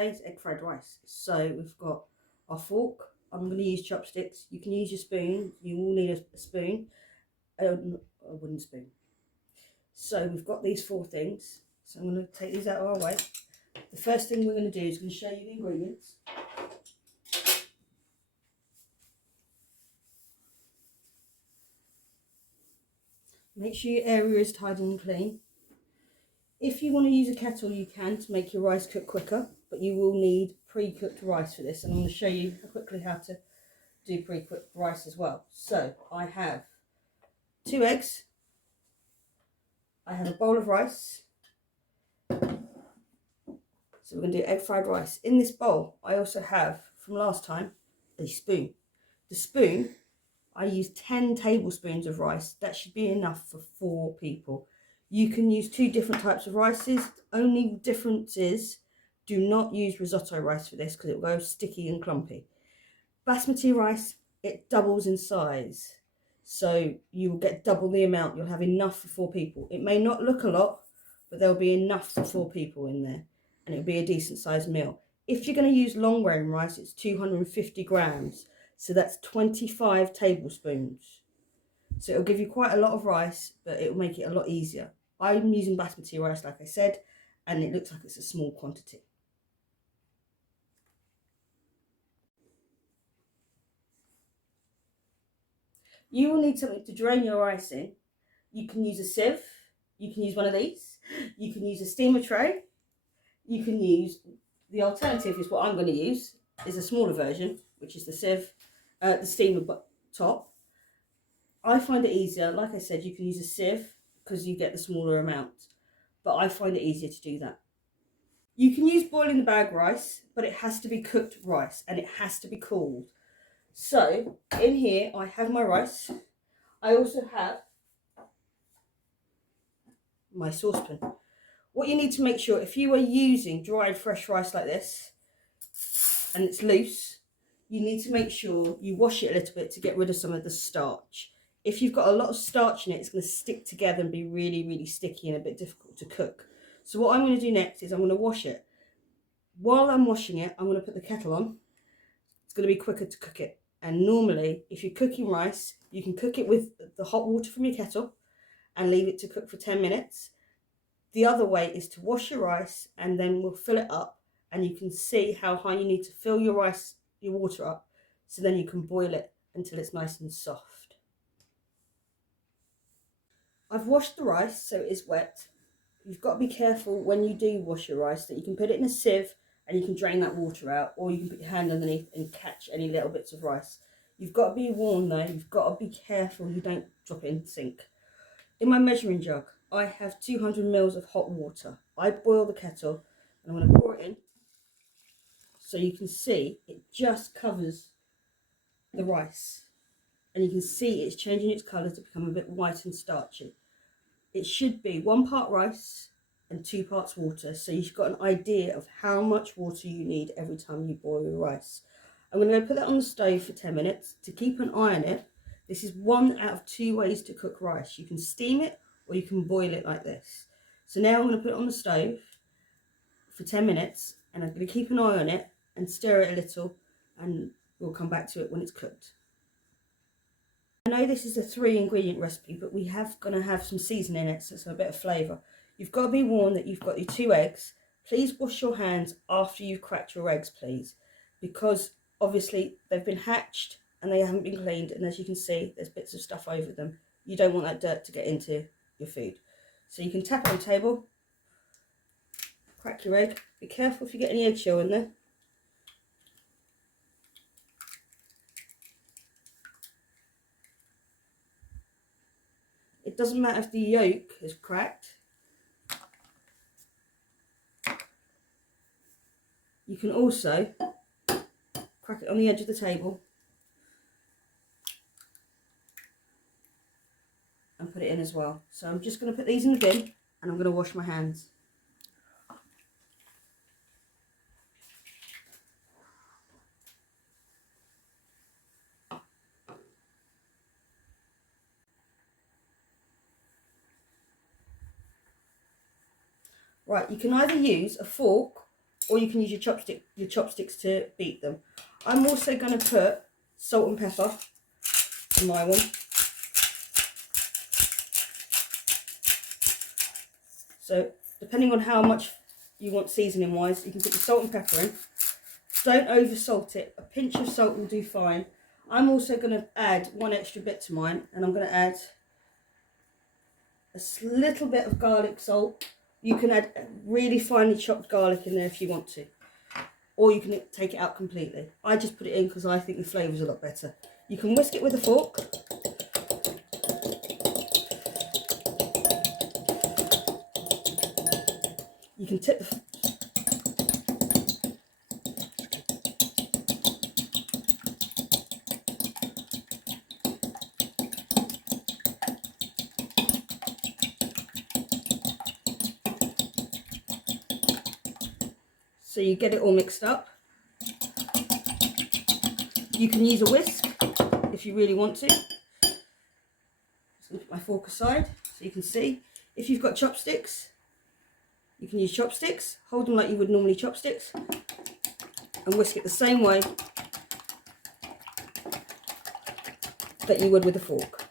today is egg fried rice. So we've got our fork. I'm going to use chopsticks. You can use your spoon. You will need a spoon, a wooden spoon. So we've got these 4 things. So I'm going to take these out of our way. The first thing we're going to do is going to show you the ingredients. Make sure your area is tidy and clean. If you want to use a kettle, you can to make your rice cook quicker, but you will need pre-cooked rice for this. And I'm going to show you quickly how to do pre-cooked rice as well. So I have 2 eggs. I have a bowl of rice. So we're going to do egg fried rice. In this bowl, I also have, from last time, a spoon. The spoon, I use 10 tablespoons of rice. That should be enough for 4 people. You can use 2 different types of rices. The only difference is, do not use risotto rice for this because it will go sticky and clumpy. Basmati rice, it doubles in size. So you will get double the amount. You'll have enough for 4 people. It may not look a lot, but there'll be enough for 4 people in there. And it'll be a decent sized meal. If you're going to use long grain rice, it's 250 grams. So that's 25 tablespoons. So it'll give you quite a lot of rice, but it'll make it a lot easier. I'm using basmati rice, like I said, and it looks like it's a small quantity. You will need something to drain your rice in. You can use a sieve. You can use one of these. You can use a steamer tray. You can use, the alternative is what I'm going to use, is a smaller version, which is the sieve, the steamer top. I find it easier, like I said, you can use a sieve because you get the smaller amount, but I find it easier to do that. You can use boiling the bag rice, but it has to be cooked rice and it has to be cooled. So in here I have my rice. I also have my saucepan. What you need to make sure, if you are using dried fresh rice like this and it's loose, you need to make sure you wash it a little bit to get rid of some of the starch. If you've got a lot of starch in it, it's going to stick together and be really, really sticky and a bit difficult to cook. So what I'm going to do next is I'm going to wash it. While I'm washing it, I'm going to put the kettle on. It's going to be quicker to cook it. And normally, if you're cooking rice, you can cook it with the hot water from your kettle and leave it to cook for 10 minutes. The other way is to wash your rice and then we'll fill it up, and you can see how high you need to fill your water up, so then you can boil it until it's nice and soft. I've washed the rice so it is wet. You've got to be careful when you do wash your rice that you can put it in a sieve and you can drain that water out, or you can put your hand underneath and catch any little bits of rice. You've got to be warned though, you've got to be careful you don't drop it in the sink. In my measuring jug, I have 200 mils of hot water. I boil the kettle and I'm going to pour it in. So you can see it just covers the rice. And you can see it's changing its colour to become a bit white and starchy. It should be 1 part rice and 2 parts water. So you've got an idea of how much water you need every time you boil your rice. I'm going to go put that on the stove for 10 minutes to keep an eye on it. This is 1 out of 2 ways to cook rice. You can steam it or you can boil it like this. So now I'm going to put it on the stove for 10 minutes and I'm going to keep an eye on it and stir it a little, and we'll come back to it when it's cooked. I know this is a 3 ingredient recipe, but we have going to have some seasoning in it, so it's a bit of flavour. You've got to be warned that you've got your 2 eggs. Please wash your hands after you've cracked your eggs, please, because obviously they've been hatched and they haven't been cleaned, and as you can see there's bits of stuff over them. You don't want that dirt to get into your food. So you can tap it on the table, crack your egg. Be careful if you get any eggshell in there. It doesn't matter if the yolk is cracked. You can also crack it on the edge of the table and put it in as well. So I'm just going to put these in the bin and I'm going to wash my hands. Right, you can either use a fork or you can use your chopsticks to beat them. I'm also going to put salt and pepper in my one. So depending on how much you want seasoning wise, you can put the salt and pepper in. Don't over salt it. A pinch of salt will do fine. I'm also going to add one extra bit to mine, and I'm going to add a little bit of garlic salt. You can add really finely chopped garlic in there if you want to, or you can take it out completely. I just put it in because I think the flavour's a lot better. You can whisk it with a fork. You can tip the so you get it all mixed up. You can use a whisk if you really want to. Just put my fork aside so you can see. If you've got chopsticks, you can use chopsticks. Hold them like you would normally chopsticks and whisk it the same way that you would with a fork.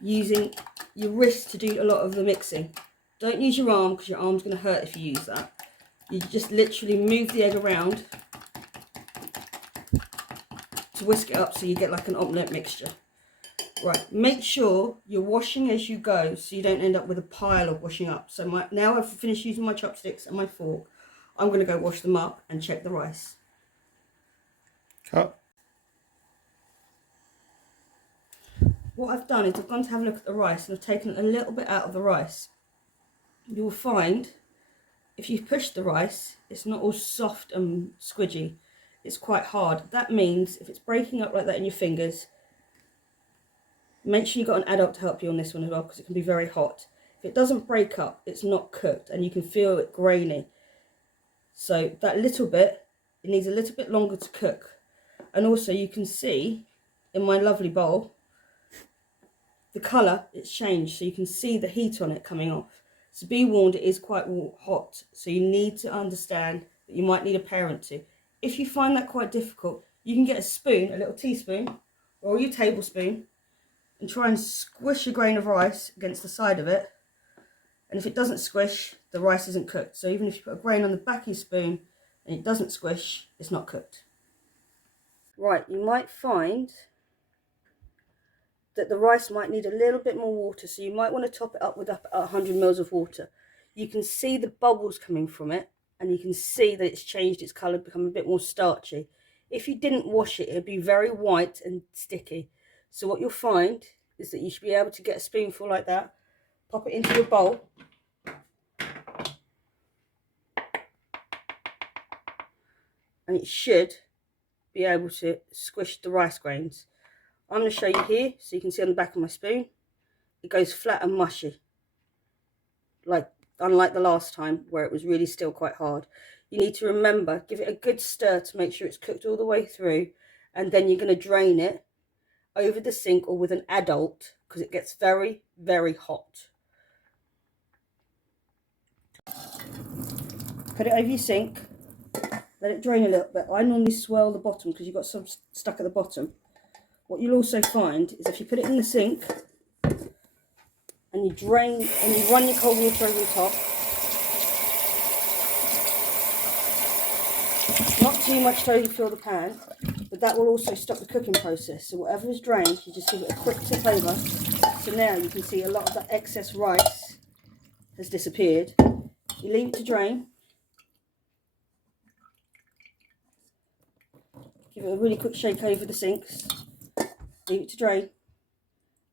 Using your wrist to do a lot of the mixing. Don't use your arm because your arm's going to hurt if you use that. You just literally move the egg around to whisk it up so you get like an omelette mixture. Right, make sure you're washing as you go so you don't end up with a pile of washing up. So now I've finished using my chopsticks and my fork, I'm going to go wash them up and check the rice. Cut. What I've done is I've gone to have a look at the rice and I've taken a little bit out of the rice. You will find if you push the rice, it's not all soft and squidgy. It's quite hard. That means if it's breaking up like that in your fingers, make sure you've got an adult to help you on this one as well because it can be very hot. If it doesn't break up, it's not cooked and you can feel it grainy. So that little bit, it needs a little bit longer to cook. And also you can see in my lovely bowl, the colour, it's changed. So you can see the heat on it coming off. So be warned, it is quite hot. So you need to understand that you might need a parent to. If you find that quite difficult, you can get a spoon, a little teaspoon, or your tablespoon, and try and squish a grain of rice against the side of it. And if it doesn't squish, the rice isn't cooked. So even if you put a grain on the back of your spoon and it doesn't squish, it's not cooked. Right, you might find that the rice might need a little bit more water, so you might want to top it up with 100 mils of water. You can see the bubbles coming from it, and you can see that it's changed its colour, become a bit more starchy. If you didn't wash it, it'd be very white and sticky. So what you'll find is that you should be able to get a spoonful like that, pop it into your bowl, and it should be able to squish the rice grains. I'm going to show you here so you can see on the back of my spoon, it goes flat and mushy, unlike the last time where it was really still quite hard. You need to remember, give it a good stir to make sure it's cooked all the way through, and then you're going to drain it over the sink or with an adult because it gets very, very hot. Put it over your sink, let it drain a little bit. I normally swirl the bottom because you've got some stuck at the bottom. What you'll also find is if you put it in the sink and you drain and you run your cold water over the top, not too much to overfill the pan, but that will also stop the cooking process. So whatever is drained, you just give it a quick tip over. So now you can see a lot of that excess rice has disappeared. You leave it to drain. Give it a really quick shake over the sinks. Leave it to drain,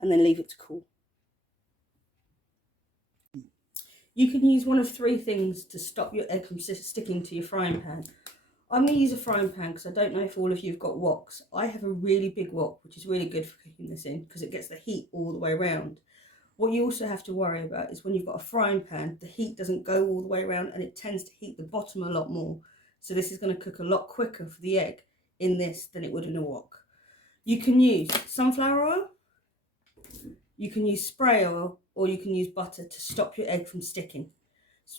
and then leave it to cool. You can use one of three things to stop your egg from sticking to your frying pan. I'm going to use a frying pan because I don't know if all of you have got woks. I have a really big wok, which is really good for cooking this in because it gets the heat all the way around. What you also have to worry about is when you've got a frying pan, the heat doesn't go all the way around and it tends to heat the bottom a lot more. So this is going to cook a lot quicker for the egg in this than it would in a wok. You can use sunflower oil, you can use spray oil, or you can use butter to stop your egg from sticking.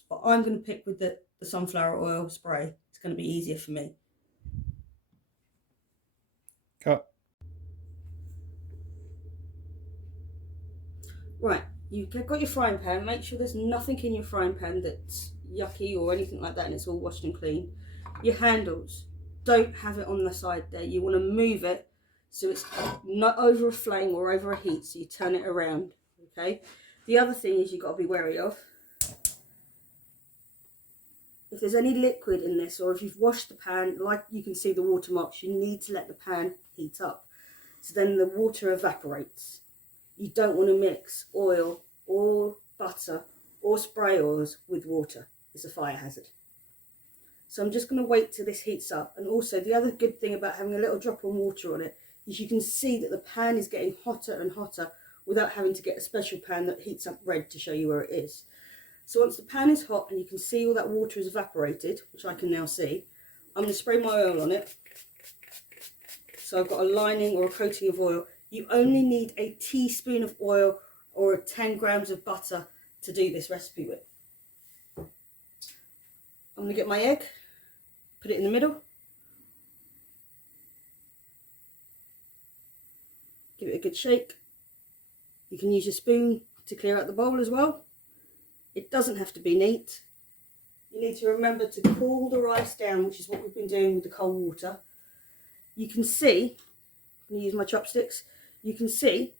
but I'm going to pick with the sunflower oil spray. It's going to be easier for me. Cut. Right, you've got your frying pan. Make sure there's nothing in your frying pan that's yucky or anything like that, and it's all washed and clean. Your handles, don't have it on the side there. You want to move it so it's not over a flame or over a heat, so you turn it around, okay? The other thing is you've got to be wary of, if there's any liquid in this, or if you've washed the pan, like you can see the water marks, you need to let the pan heat up. So then the water evaporates. You don't want to mix oil or butter or spray oils with water. It's a fire hazard. So I'm just going to wait till this heats up. And also the other good thing about having a little drop of water on it is you can see that the pan is getting hotter and hotter without having to get a special pan that heats up red to show you where it is. So once the pan is hot and you can see all that water is evaporated, which I can now see, I'm going to spray my oil on it. So I've got a lining or a coating of oil. You only need a teaspoon of oil or 10 grams of butter to do this recipe with. I'm going to get my egg, put it in the middle. Give it a good shake. You can use your spoon to clear out the bowl as well. It doesn't have to be neat. You need to remember to cool the rice down, which is what we've been doing with the cold water. You can see, I'm going to use my chopsticks, you can see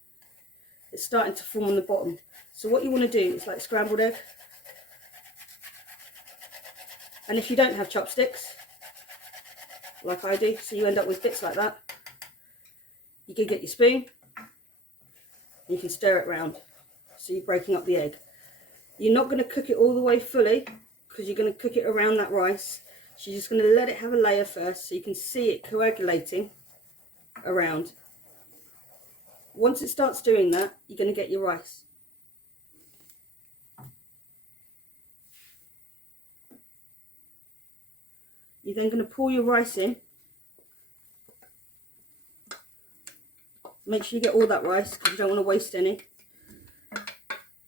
it's starting to form on the bottom. So what you want to do is like scrambled egg. And if you don't have chopsticks, like I do, so you end up with bits like that, you can get your spoon and you can stir it round. So you're breaking up the egg. You're not going to cook it all the way fully because you're going to cook it around that rice. So you're just going to let it have a layer first so you can see it coagulating around. Once it starts doing that, you're going to get your rice. You're then going to pour your rice in. Make sure you get all that rice because you don't want to waste any.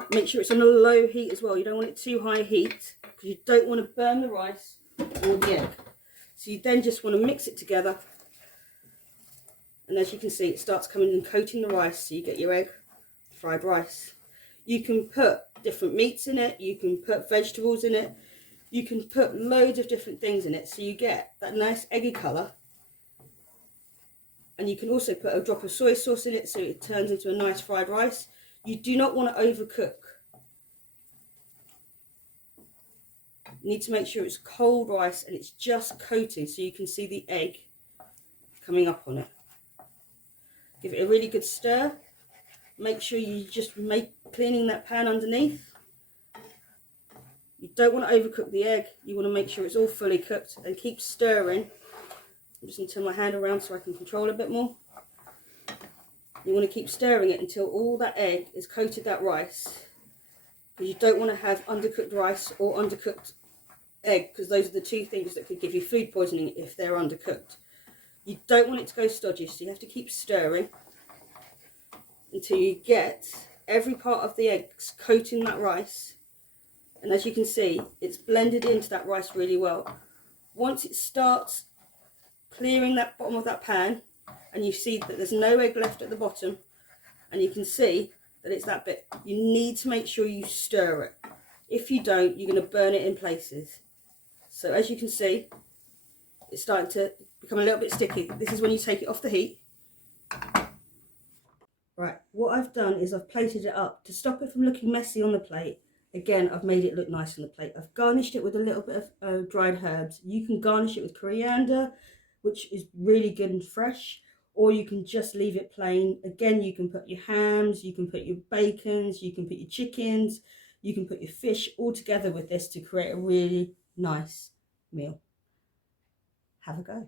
Make sure it's on a low heat as well. You don't want it too high heat because you don't want to burn the rice or the egg. So you then just want to mix it together. And as you can see, it starts coming and coating the rice, so you get your egg fried rice. You can put different meats in it, you can put vegetables in it, you can put loads of different things in it, so you get that nice eggy colour. And you can also put a drop of soy sauce in it, so it turns into a nice fried rice. You do not want to overcook. You need to make sure it's cold rice and it's just coating, so you can see the egg coming up on it. Give it a really good stir. Make sure you just cleaning that pan underneath. You don't want to overcook the egg. You want to make sure it's all fully cooked and keep stirring. I'm just going to turn my hand around so I can control a bit more. You want to keep stirring it until all that egg is coated that rice. Because you don't want to have undercooked rice or undercooked egg, because those are the two things that could give you food poisoning if they're undercooked. You don't want it to go stodgy, so you have to keep stirring until you get every part of the eggs coating that rice. And as you can see, it's blended into that rice really well. Once it starts clearing that bottom of that pan, and you see that there's no egg left at the bottom, and you can see that it's that bit, you need to make sure you stir it. If you don't, you're going to burn it in places. So as you can see, it's starting to become a little bit sticky. This is when you take it off the heat. Right, what I've done is I've plated it up to stop it from looking messy on the plate. Again, I've made it look nice on the plate. I've garnished it with a little bit of dried herbs. You can garnish it with coriander, which is really good and fresh, or you can just leave it plain. Again, you can put your hams, you can put your bacons, you can put your chickens, you can put your fish all together with this to create a really nice meal. Have a go.